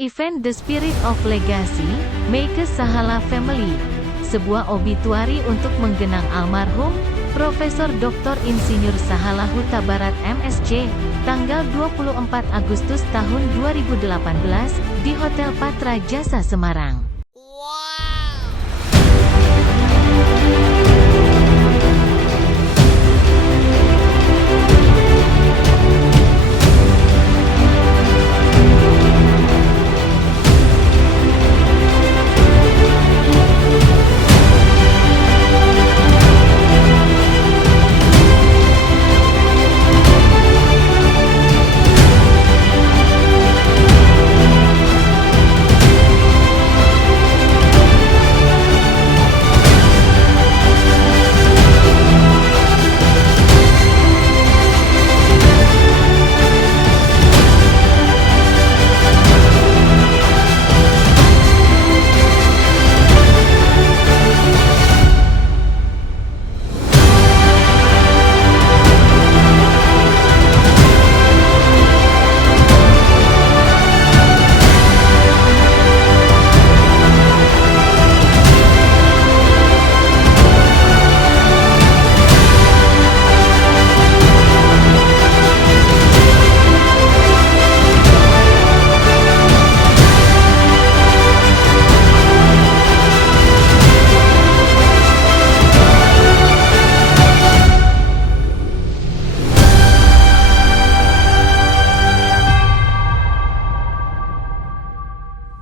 Event The Spirit of Legacy, Meike Sahala Family. Sebuah obituari untuk menggenang almarhum, Profesor Dr. Insinyur Sahala Huta Barat MSc, tanggal 24 Agustus tahun 2018, di Hotel Patra Jasa Semarang.